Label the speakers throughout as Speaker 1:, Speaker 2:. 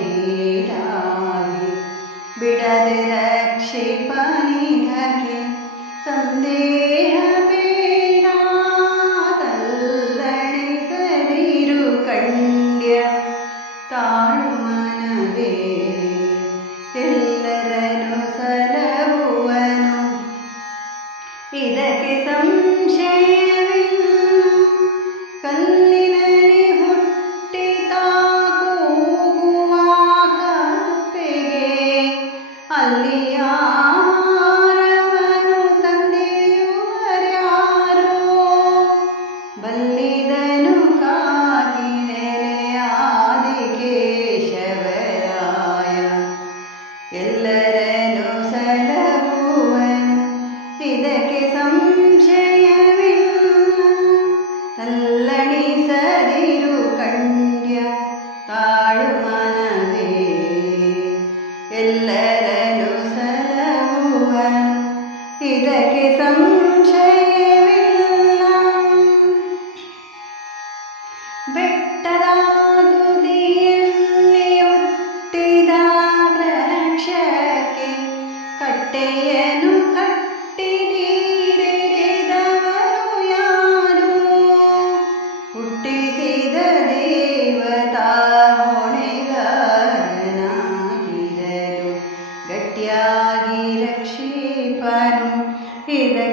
Speaker 1: ಗಿಡಾಗಿ ಬಿಡದೆ ರಕ್ಷಿಪನಿ ಧಕ್ಕೆ ತಂದೇ ಬಲ್ಲಿದನು ಕಾಗಿನೆಲೆಯಾದಿಕೇಶವರಾಯ ಎಲ್ಲರನು ಸಲಹುವನು ಇದಕ್ಕೆ ಸಂಶಯವಿಲ್ಲ ತಲ್ಲಣಿಸದಿರು ಕಂಡ್ಯ ತಾಳು ಮನವೇ ಎಲ್ಲರ ಬೆಟ್ಟದ ತುದಿಯಲ್ಲಿ ಹುಟ್ಟಿದ ವೃಕ್ಷಕ್ಕೆ ಕಟ್ಟೆಯನ್ನು ಕಟ್ಟಿ ನೀರೆರೆದವರು ಯಾರು? ಹುಟ್ಟಿಸಿದ ದೇವತಾ ಹೊಣೆಗಾರನಾಗಿರಲು ಗಟ್ಟಿಯಾಗಿ ರಕ್ಷಿಪನು. ಇದಕ್ಕೆ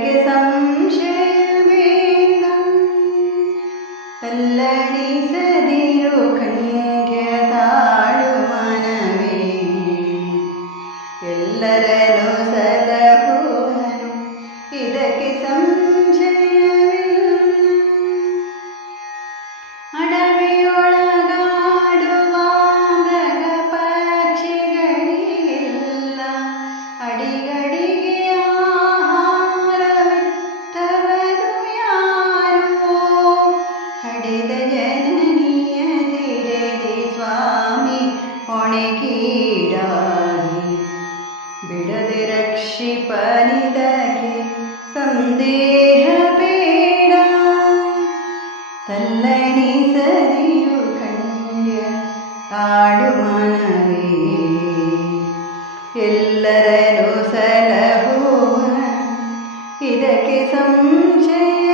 Speaker 1: വിലക്ക് സംശയമിൽ അടവിയൊളകാടുവാമൃഗ പക്ഷികളില്ല അടികടികെ ആഹാരവിത്തവരും യാരോ ഹടിത ജനനീയതിരതി സ്വാമി ഒണകീടായി ಬಿಡದೆ സന്ദേഹപേട സലഹോ ഇതൊക്കെ സംശയ.